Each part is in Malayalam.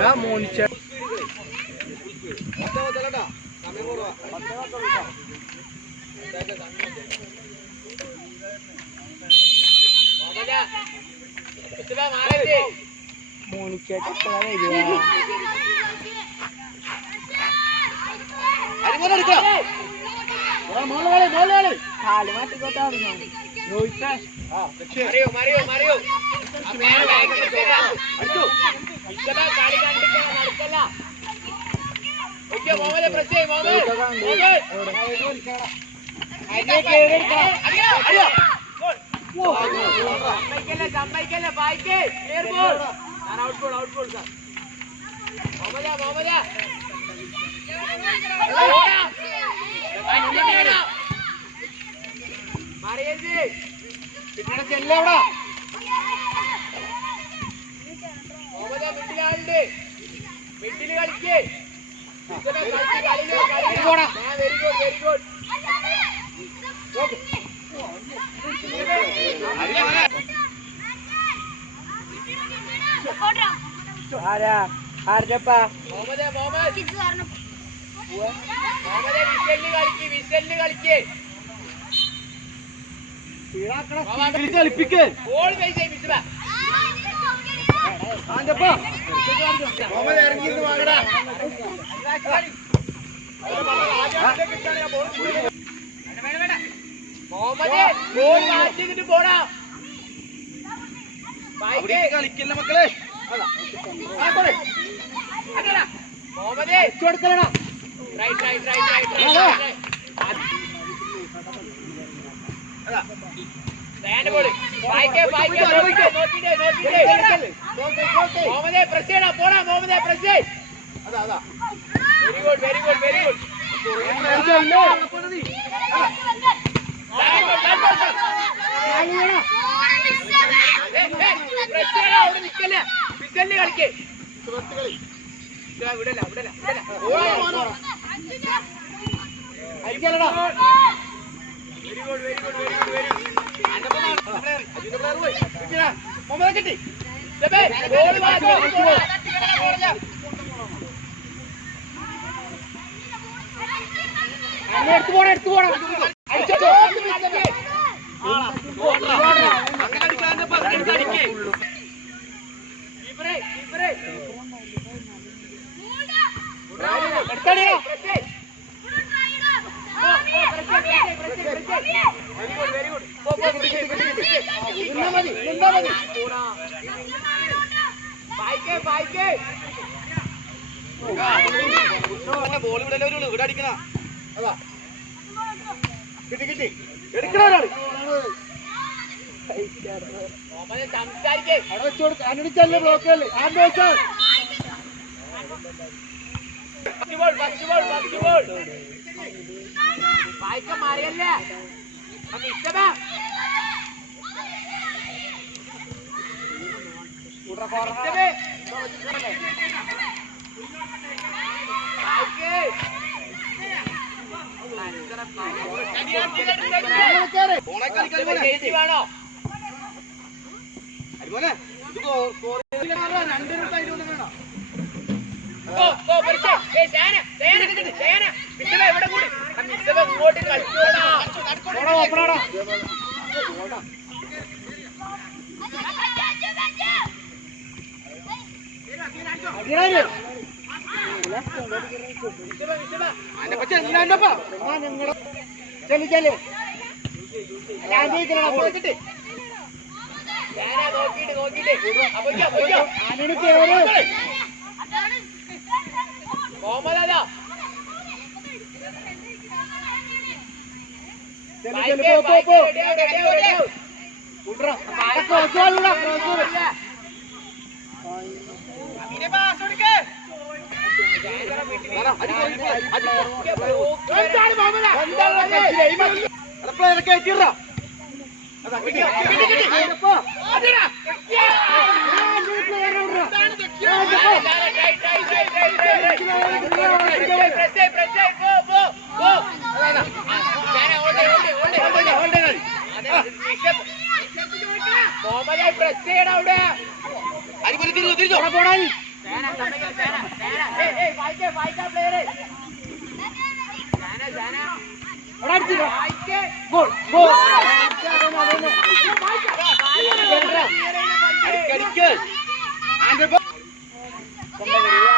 Ya Monica. കളിക്കല്ല മക്കളെ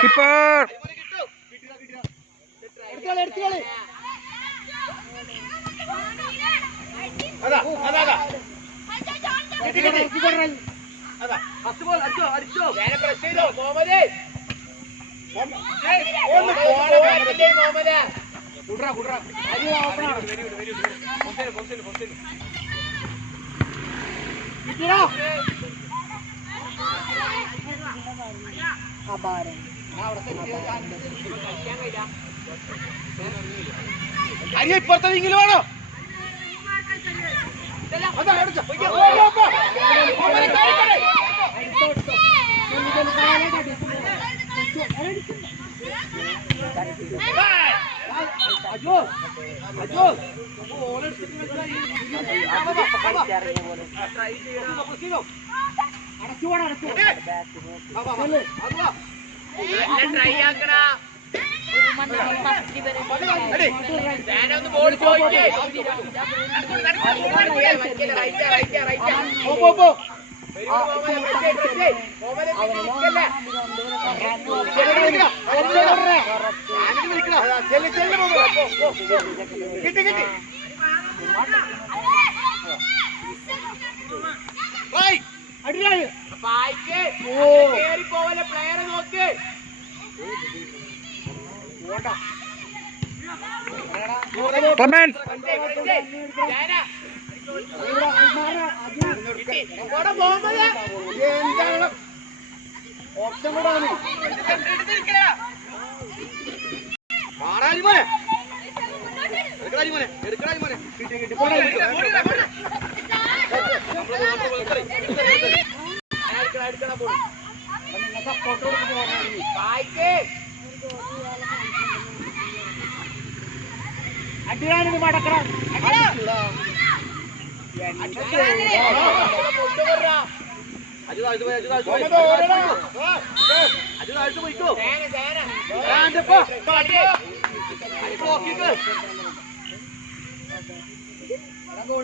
കീപ്പർ അരി ഇപ്പുറത്തെ വിങ്ങിൽ വേണോ? ട്രൈ ആക്കണ കിട്ടി കിട്ടി കേറി പോവല്ലേ പ്ലെയറെ നോക്ക് ക്ലമൻസ് ഓപ്ഷൻ കൂടെ മാറാലി മോനെ എടുക്കടാലി മോനെ എടുക്കടാലി മോനെ കിട്ടി കിട്ടി അടിയാണിത് മടക്കണം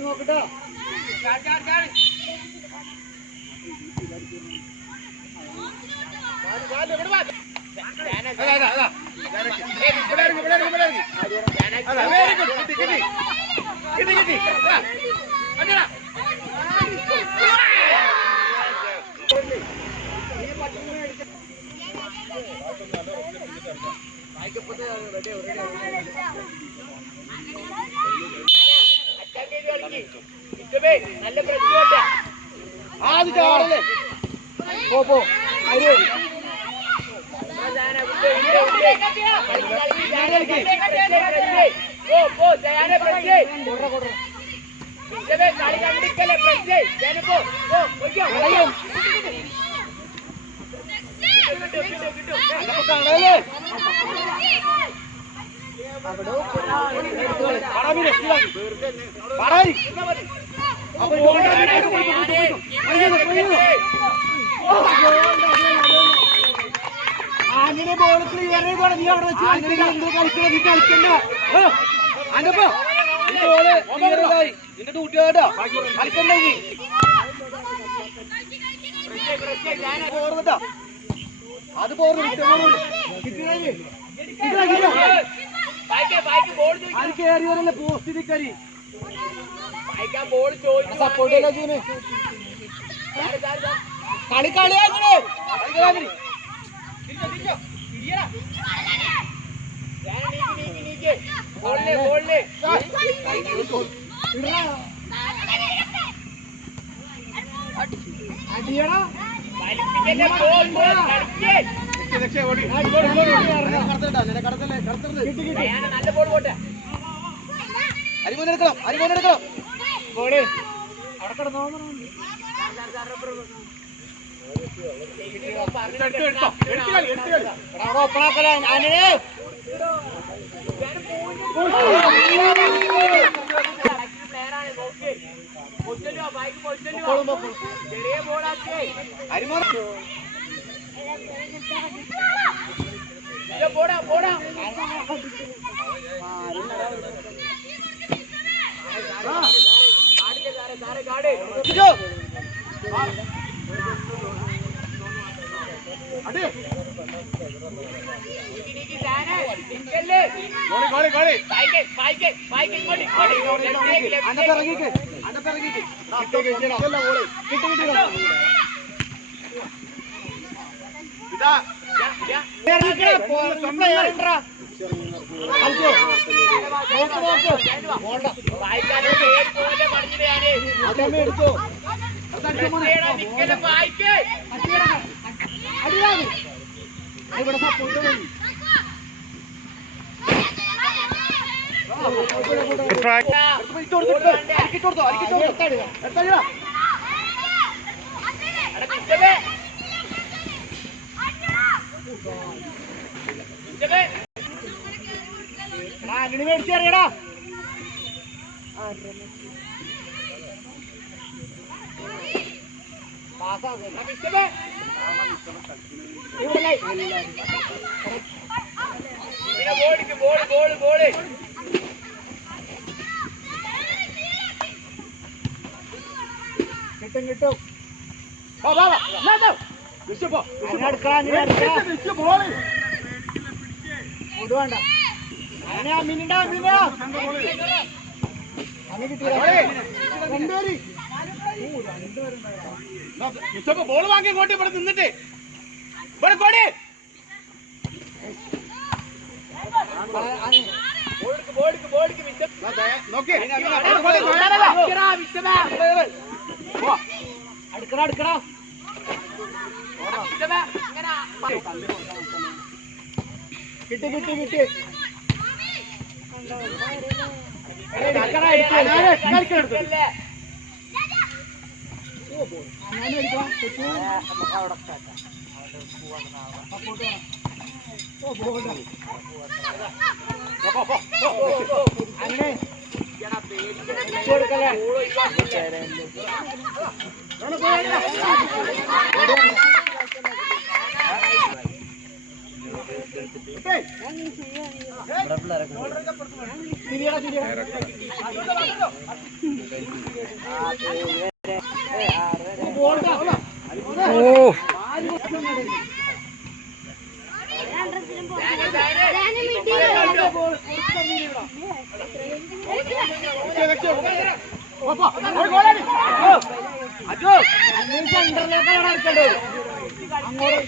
നോക്കട്ടോ നല്ല പ്രശ്നമില്ല പോ കളി കണ്ടിക്കല്ലേ പ്രശ്നേ ഞാനിപ്പോ കാണാല്ലേ അങ്ങനെ ബോൾ ക്ലിയർ ചെയ്തോടെ നീ അവിടെ വെച്ച് കളിക്കണ്ട നീ കളിക്കണ്ട അനപ്പോ ബോള് നിന്റെ ഡ്യൂട്ടി കേട്ടോ കളിക്കണ്ട നീ പോർന്നിട്ടാ അത് പോർന്നു അത് കേറിയവരല്ലേ പോസ്റ്റ് കരി സപ്പോർട്ട് ചെയ്യില്ല ജീന് കളി കളിയാ അടിയടാ വലിപ്പിക്കല്ലേ, ഗോൾ, ഗോൾ, കളിക്ക്. ഡയാന നല്ല ബോൾ പോട്ടെ. അരിമോനെടുക്കണം അരിമോനെടുക്കണം ഗോള്. അവിടെ കിടന്നോ ഓപ്പണാക്കല ആനേ പ്ലെയറാണ്, നോക്ക്. പൊച്ചല്ലോ, ബൈക്ക് പൊച്ചല്ലോ. ചെറിയ ബോളാക്കി. അരിമോൻ ഇല്ല, പോടാ, പോടാ. കാടില്ല, സാറേ, സാറേ, കാട്. നീക്കി, നീക്കി, സാറേ, നിക്കല്ലേ. ബൈക്ക്, ബൈക്ക്, ബൈക്ക്, ഇങ്ങോട്ട്, ഇങ്ങോട്ട്. ലെഫ്റ്റിലേക്ക്, ലെഫ്റ്റിലേക്ക്. വായിക്കാതെ പേര് പോലെ പറഞ്ഞില്ലേ ഞാന്. ലെഫ്റ്റിലേടാ, നിക്കല്ലേ, വായിക്ക്. ഇവിടെ സപ്പോർട്ട് Good try. അട കിച്ചബേ. കിച്ചബേ. അങ്ങനെ മേടിച്ചറിയടാ അട കിച്ചബേ. പിന്നെ ബോളിക്ക്, ബോള്, ബോള്, ബോള്. കിട്ടും കിട്ടും വേണ്ട അങ്ങനെ മിനിണ്ടാ മിനിയാ അങ്ങനെ കിട്ടിയ ബോൾ വാങ്ങി ഇങ്ങോട്ട് ഇവിടെ നിന്നിട്ട് ഇവിടെ കോടി ബോളിക്ക്, ബോളിക്ക്, ബോളിക്ക്. നോക്കി അടുക്കടാ അടുക്കടാ കിട്ടി കിട്ടി കിട്ടി അങ്ങനെ Oh. സെന്ററിലേക്കാണ് നടക്കേണ്ടത് അങ്ങോട്ട്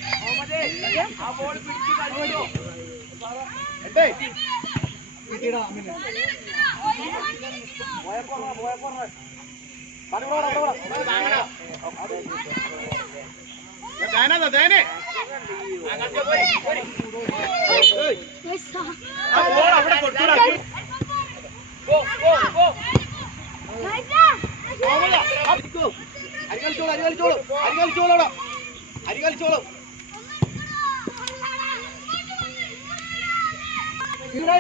ആ ബോൾ പിടിച്ച് കളിച്ചോ. കിട്ടിയടാ അങ്ങനത്തെ പോയി, പോയി. Go, go, go. അരികളിച്ചോളൂ അരികളിച്ചോളൂ അരികളിച്ചോളൂ അരികളിച്ചോളൂ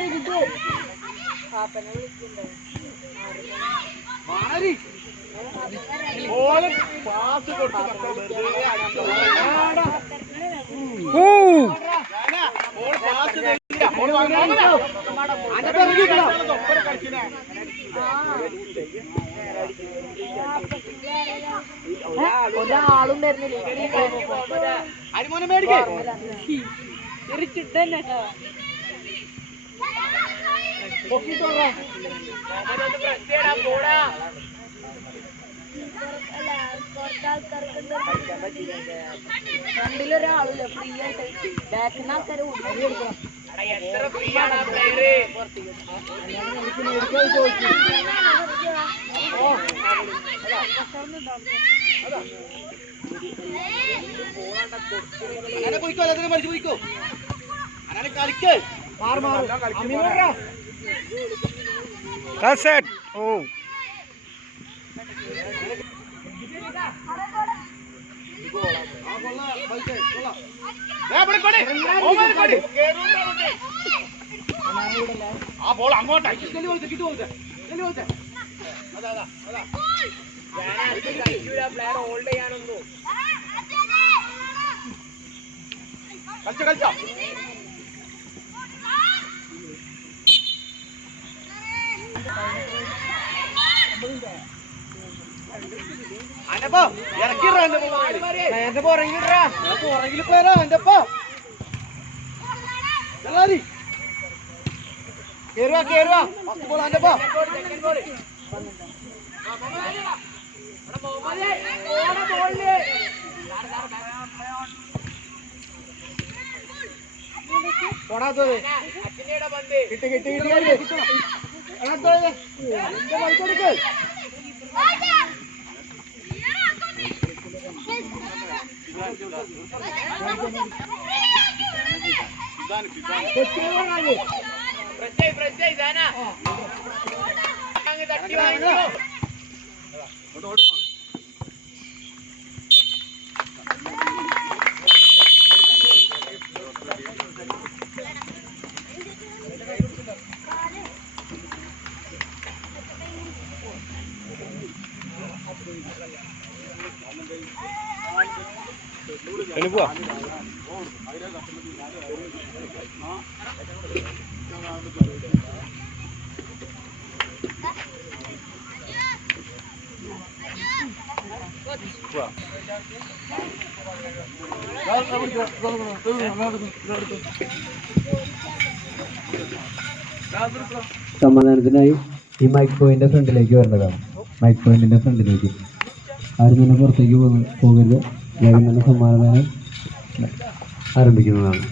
കിട്ടൂ മാറി പാസ് കൊടുത്തു Ooh. ഒരാളും വരുന്നില്ല അരിമോനെ മേടിക്കേ തിരിച്ചിട്ടന്നെ അവനൊന്ന് പ്രസ് ചെയ്യടാ, പോടാ. ഫ്രണ്ടിലൊരാളില്ല ഫ്രീ ആയിട്ട് ബാക്കിൽ നിന്ന് ആൾക്കാർ ഓടി എത്ര ഫ്രീ ആണ് ആ പ്ലെയറ്. അങ്ങനെ പോയിക്കോ, എല്ലാത്തിനും മരിച്ചു പോയിക്കോ. അങ്ങനെ കളിക്ക്. That's it. Oh. ആ ബോൾ അങ്ങോട്ടായി. പ്ലെയർ ഹോൾഡ് ചെയ്യാനൊന്നും കളിച്ചോ. അനപ്പോ ഇറക്കിടാ എന്റെ പുറകിലിടാ. പുറകിൽ പോരാ എന്റെ അപ്പോ. കേറുവാ ഫസ്റ്റ് ബോൾ എന്റെ അപ്പോ. പോടാത്തത് അച്ഛനയുടെ പന്ത് കിട്ടി എന്റെ കളിക്കെടുക്ക്. പ്രസ് ചെയ് ദാന അങ്ങ് തട്ടി വാങ്ങിക്കോ. പോവാ. സമാധാനത്തിനായി ഈ മൈക്ക് പോയിന്റിന്റെ ഫ്രണ്ടിലേക്ക് വരേണ്ടതാണ്. മൈക്ക് പോയിന്റിന്റെ ഫ്രണ്ടിലേക്ക് ആരും തന്നെ പുറത്തേക്ക് പോകരുത്. വേഗം തന്നെ സമാധാനം ആരംഭിക്കുന്നതാണ്.